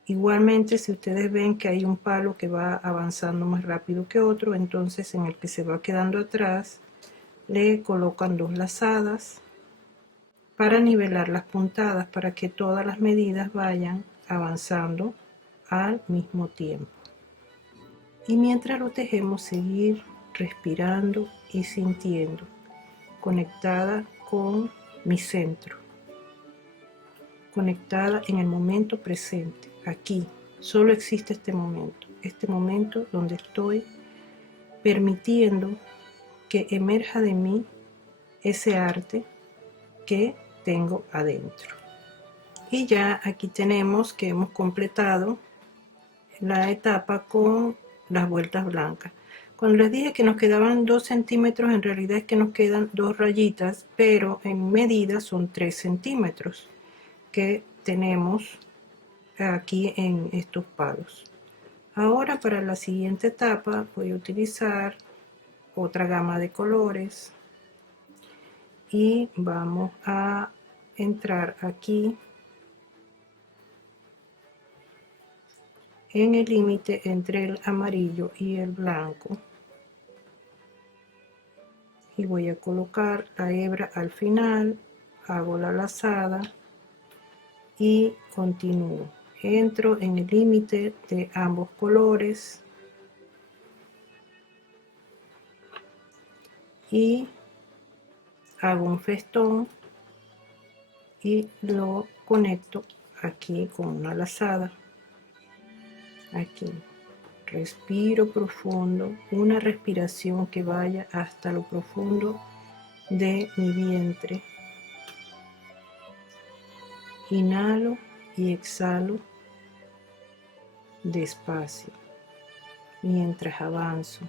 Igualmente, si ustedes ven que hay un palo que va avanzando más rápido que otro, entonces en el que se va quedando atrás le colocan 2 lazadas para nivelar las puntadas, para que todas las medidas vayan avanzando al mismo tiempo. Y mientras lo tejemos, seguir respirando y sintiendo, conectada con mi centro, conectada en el momento presente. Aquí solo existe este momento donde estoy permitiendo que emerja de mí ese arte que tengo adentro. Y ya aquí tenemos que hemos completado la etapa con las vueltas blancas. Cuando les dije que nos quedaban 2 centímetros, en realidad es que nos quedan 2 rayitas, pero en medida son 3 centímetros que tenemos aquí en estos palos. Ahora para la siguiente etapa voy a utilizar otra gama de colores y vamos a entrar aquí en el límite entre el amarillo y el blanco y voy a colocar la hebra al final, hago la lazada y continúo. Entro en el límite de ambos colores y hago un festón y lo conecto aquí con una lazada. Aquí respiro profundo, una respiración que vaya hasta lo profundo de mi vientre. Inhalo y exhalo despacio mientras avanzo.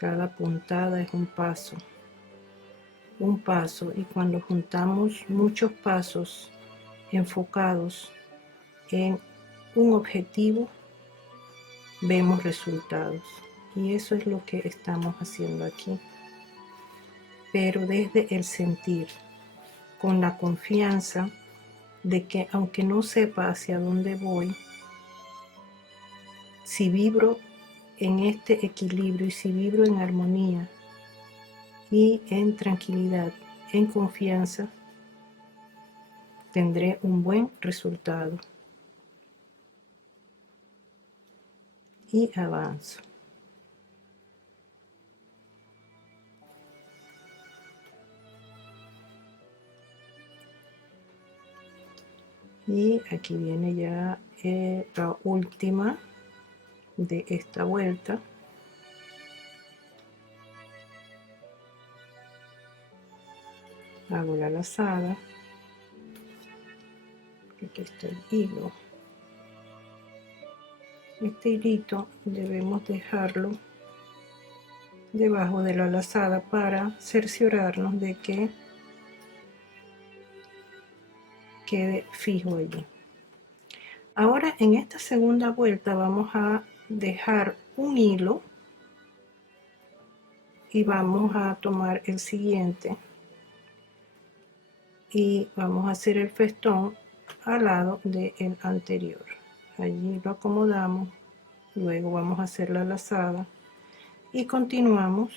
Cada puntada es un paso, y cuando juntamos muchos pasos enfocados en un objetivo, vemos resultados. Y eso es lo que estamos haciendo aquí. Pero desde el sentir, con la confianza de que aunque no sepa hacia dónde voy, si vibro en este equilibrio y si vibro en armonía y en tranquilidad, en confianza, tendré un buen resultado. Y avanzo. Y aquí viene ya la última de esta vuelta. Hago la lazada. Aquí está el hilo. Este hilito debemos dejarlo debajo de la lazada para cerciorarnos de que quede fijo allí. Ahora en esta segunda vuelta vamos a dejar un hilo y vamos a tomar el siguiente y vamos a hacer el festón al lado del anterior. Allí lo acomodamos, luego vamos a hacer la lazada y continuamos.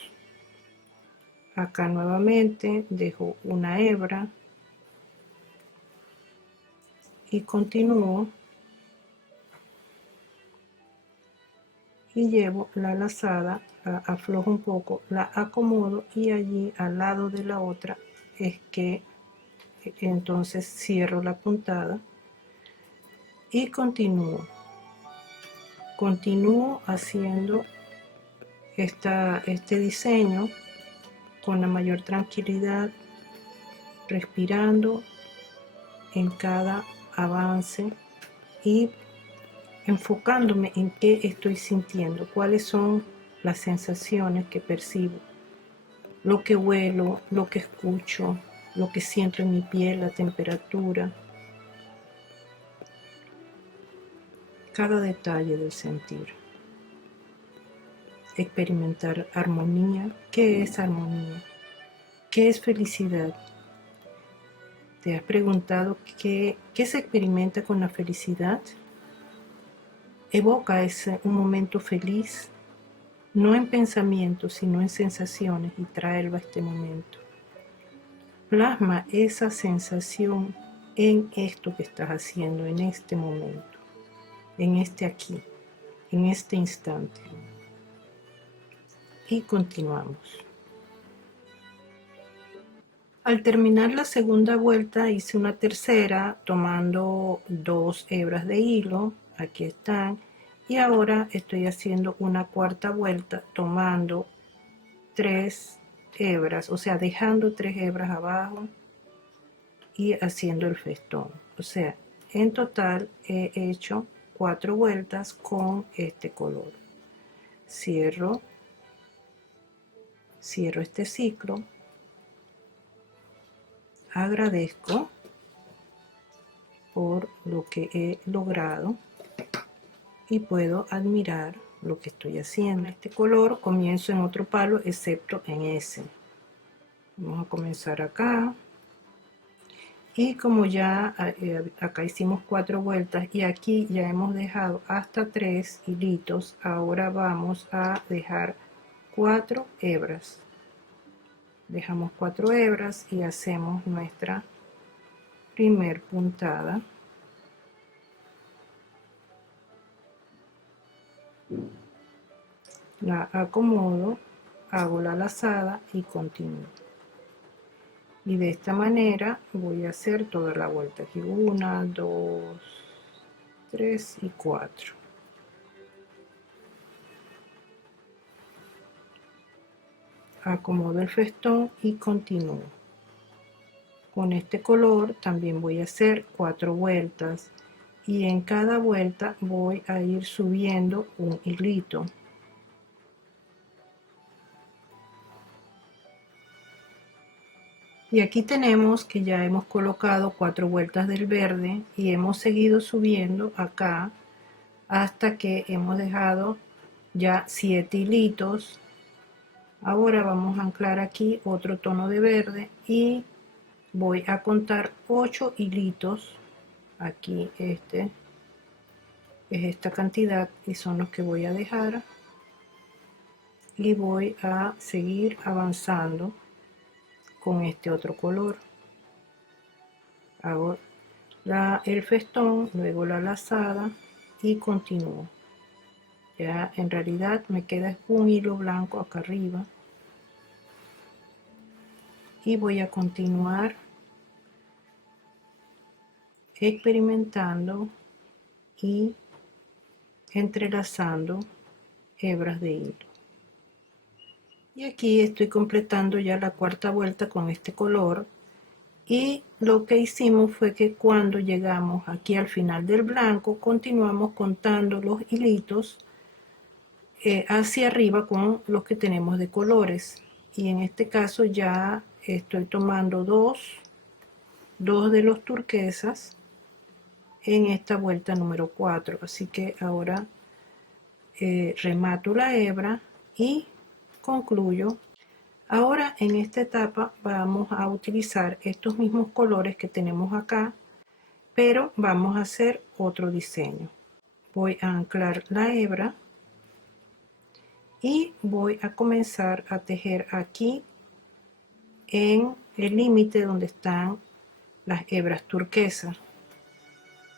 Acá nuevamente dejo una hebra y continúo y llevo la lazada, aflojo un poco, la acomodo y allí al lado de la otra es que entonces cierro la puntada y continúo haciendo este diseño con la mayor tranquilidad, respirando en cada avance y enfocándome en qué estoy sintiendo, cuáles son las sensaciones que percibo, lo que huelo, lo que escucho, lo que siento en mi piel, la temperatura, cada detalle del sentir. Experimentar armonía. ¿Qué es armonía? ¿Qué es felicidad? ¿Te has preguntado qué se experimenta con la felicidad? Evoca un momento feliz, no en pensamientos, sino en sensaciones, y tráelo a este momento. Plasma esa sensación en esto que estás haciendo, en este momento, en este aquí, en este instante. Y continuamos. Al terminar la segunda vuelta hice una tercera tomando 2 hebras de hilo, aquí están, y ahora estoy haciendo una cuarta vuelta tomando 3 hebras, o sea, dejando 3 hebras abajo y haciendo el festón. O sea, en total he hecho 4 vueltas con este color. Cierro este ciclo, agradezco por lo que he logrado y puedo admirar lo que estoy haciendo. Este color comienzo en otro palo excepto en ese. Vamos a comenzar acá y como ya acá hicimos 4 vueltas y aquí ya hemos dejado hasta 3 hilitos, ahora vamos a dejar 4 hebras. Dejamos 4 hebras y hacemos nuestra primer puntada. La acomodo, hago la lazada y continúo. Y de esta manera voy a hacer toda la vuelta. Aquí 1, 2, 3 y 4. Acomodo el festón y continúo. Con este color también voy a hacer 4 vueltas y en cada vuelta voy a ir subiendo un hilito. Y aquí tenemos que ya hemos colocado 4 vueltas del verde y hemos seguido subiendo acá hasta que hemos dejado ya 7 hilitos. Ahora vamos a anclar aquí otro tono de verde y voy a contar 8 hilitos. Aquí este es esta cantidad y son los que voy a dejar y voy a seguir avanzando con este otro color. Hago el festón, luego la lazada y continúo. Ya en realidad me queda un hilo blanco acá arriba y voy a continuar experimentando y entrelazando hebras de hilo. Y aquí estoy completando ya la cuarta vuelta con este color y lo que hicimos fue que cuando llegamos aquí al final del blanco continuamos contando los hilitos hacia arriba con los que tenemos de colores, y en este caso ya estoy tomando dos de los turquesas en esta vuelta número 4, así que ahora remato la hebra y concluyo. Ahora en esta etapa vamos a utilizar estos mismos colores que tenemos acá, pero vamos a hacer otro diseño. Voy a anclar la hebra y voy a comenzar a tejer aquí en el límite donde están las hebras turquesas.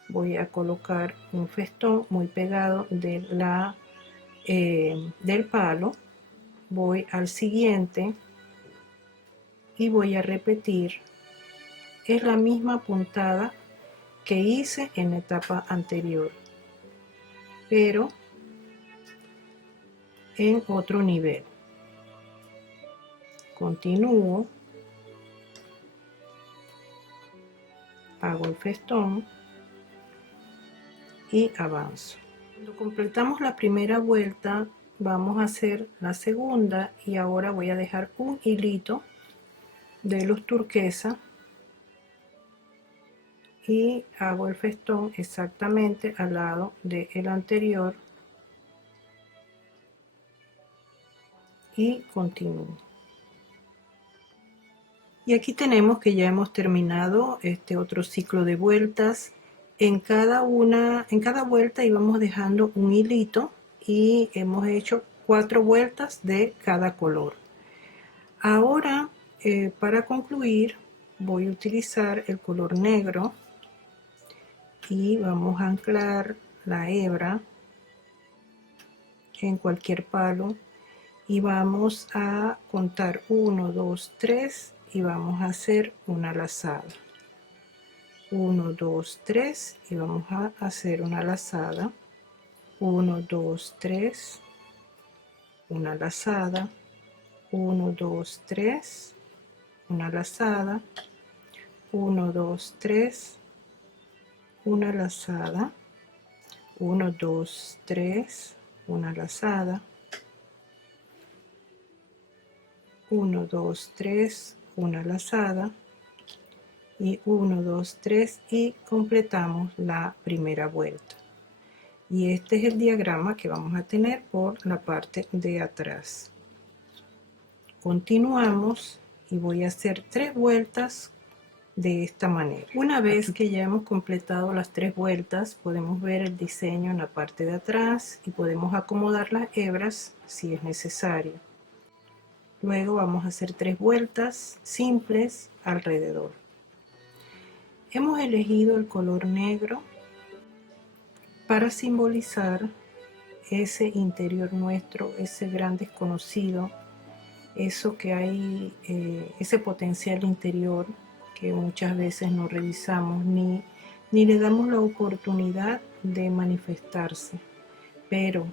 Voy a colocar un festón muy pegado de del palo. Voy al siguiente y voy a repetir. Es la misma puntada que hice en la etapa anterior, pero en otro nivel. Continúo, hago el festón y avanzo. Cuando completamos la primera vuelta, vamos a hacer la segunda y ahora voy a dejar un hilito de luz turquesa y hago el festón exactamente al lado del anterior y continúo. Y aquí tenemos que ya hemos terminado este otro ciclo de vueltas. En cada vuelta íbamos dejando un hilito y hemos hecho 4 vueltas de cada color. Ahora para concluir voy a utilizar el color negro y vamos a anclar la hebra en cualquier palo y vamos a contar 1, 2, 3 y vamos a hacer una lazada. 1, 2, 3 y vamos a hacer una lazada. 1, 2, 3, una lazada. 1, 2, 3, una lazada. 1, 2, 3, una lazada. 1, 2, 3, una lazada. 1, 2, 3, una lazada y 1, 2, 3 y completamos la primera vuelta. Y este es el diagrama que vamos a tener por la parte de atrás. Continuamos y voy a hacer 3 vueltas de esta manera. Una vez que ya hemos completado las 3 vueltas, podemos ver el diseño en la parte de atrás y podemos acomodar las hebras si es necesario. Luego vamos a hacer 3 vueltas simples alrededor. Hemos elegido el color negro para simbolizar ese interior nuestro, ese gran desconocido, eso que hay, ese potencial interior que muchas veces no revisamos ni le damos la oportunidad de manifestarse. Pero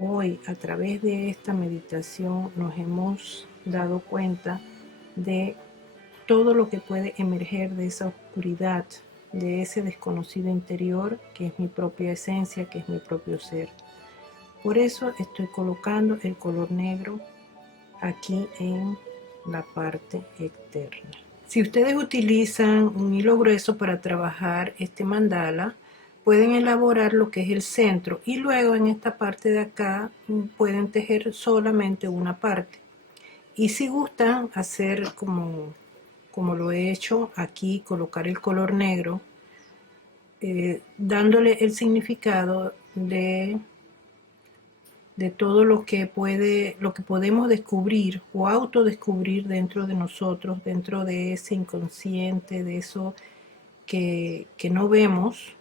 hoy, a través de esta meditación, nos hemos dado cuenta de todo lo que puede emerger de esa oscuridad, de ese desconocido interior que es mi propia esencia, que es mi propio ser. Por eso estoy colocando el color negro aquí en la parte externa. Si ustedes utilizan un hilo grueso para trabajar este mandala, pueden elaborar lo que es el centro y luego en esta parte de acá pueden tejer solamente una parte. Y si gustan hacer como lo he hecho aquí, colocar el color negro, dándole el significado de todo lo que podemos descubrir o autodescubrir dentro de nosotros, dentro de ese inconsciente, de eso que no vemos,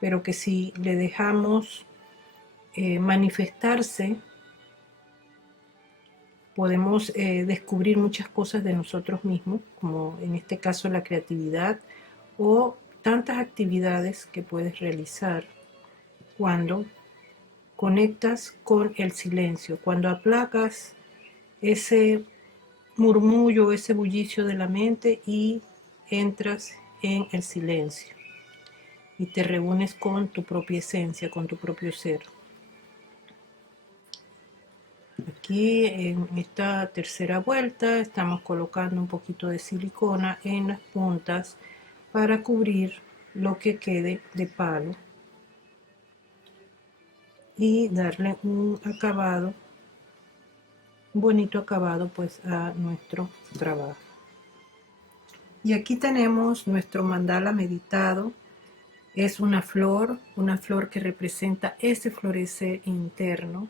pero que si le dejamos manifestarse, podemos descubrir muchas cosas de nosotros mismos, como en este caso la creatividad o tantas actividades que puedes realizar cuando conectas con el silencio, cuando aplacas ese murmullo, ese bullicio de la mente y entras en el silencio y te reúnes con tu propia esencia, con tu propio ser. Aquí en esta tercera vuelta estamos colocando un poquito de silicona en las puntas para cubrir lo que quede de palo y darle un acabado bonito acabado pues a nuestro trabajo. Y aquí tenemos nuestro mandala meditado. Es una flor que representa ese florecer interno.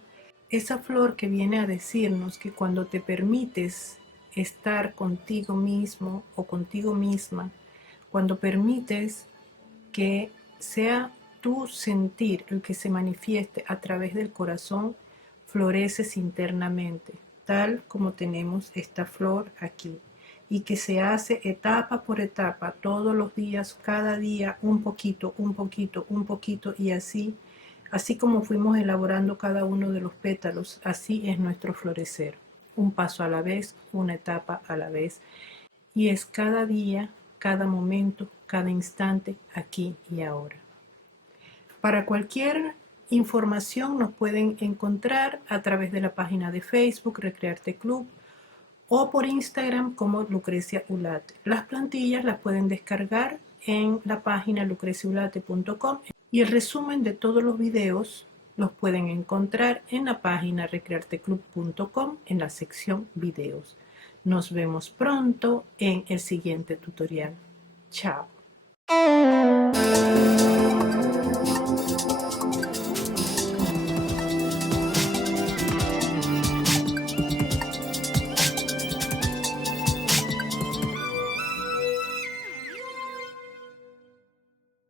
Esa flor que viene a decirnos que cuando te permites estar contigo mismo o contigo misma, cuando permites que sea tu sentir el que se manifieste a través del corazón, floreces internamente, tal como tenemos esta flor aquí, y que se hace etapa por etapa, todos los días, cada día, un poquito, un poquito, un poquito, y así como fuimos elaborando cada uno de los pétalos, así es nuestro florecer, un paso a la vez, una etapa a la vez, y es cada día, cada momento, cada instante, aquí y ahora. Para cualquier información nos pueden encontrar a través de la página de Facebook Recrearte Club o por Instagram como Lucrecia Ulate. Las plantillas las pueden descargar en la página lucreciaulate.com y el resumen de todos los videos los pueden encontrar en la página recrearteclub.com en la sección videos. Nos vemos pronto en el siguiente tutorial. Chao.